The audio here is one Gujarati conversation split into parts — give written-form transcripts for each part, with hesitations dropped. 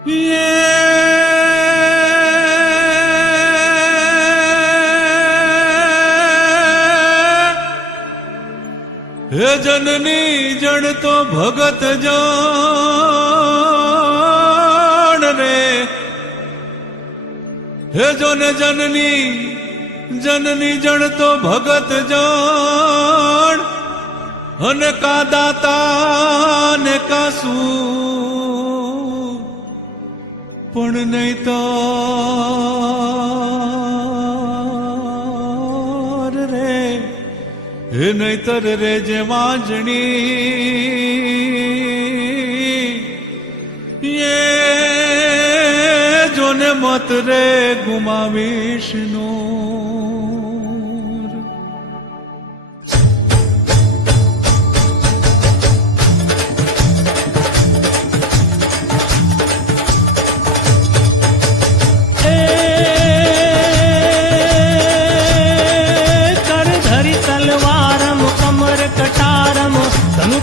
હે જનની જણ તો ભગત જાણ રે, હે જો ને જનની જણ તો ભગત જાણ, અને કા દાતા ને કાસુ પણ નહીં તો રે, હે નહીતર રે જે વાંજણી એ જોને મત રે ગુમાવીશ નો.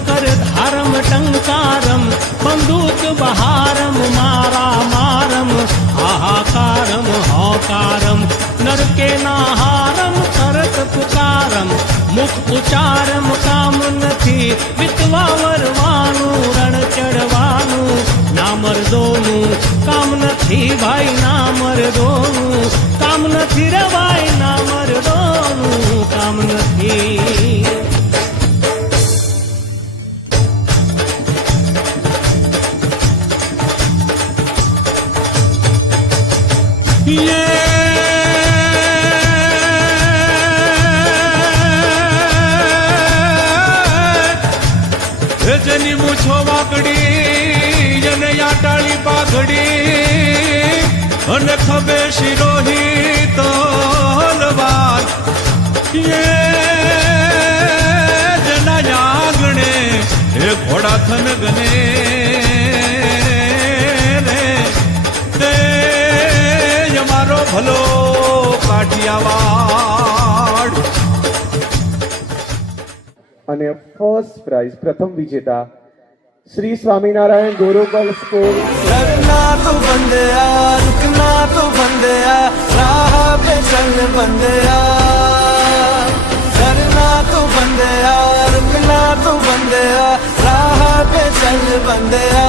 कर धारम टंकारम बंदूक बहारम मारा मारम हाहाकारम हौकारम नर के नाहारम करत पुकारम मुख उचारम काम નથી વિતવા વરવાનું રણ ચડવાનું ના મર્દોનું કામ નથી ભાઈ ના મર્દોનું કામ નથી રે ભાઈ ના મર્દોનું કામ નથી. જેની મૂછો વાકડી અને યાટાળી પાઘડી અને ખભે શિરોહી તલવાર, જેના યાગણે એ ઘોડા થન ગને મારો ભલો કાઠિયાવાડ. અને ફર્સ્ટ પ્રાઇઝ પ્રથમ વિજેતા શ્રી સ્વામિનારાયણ ગુરુકુલ સ્કૂલ. डरना तो बंदया, रुकना तो बंदया, राह पे चल बंदया. डरना तो बंदया, रुकना तो बंदया, राह पे चल बंदया.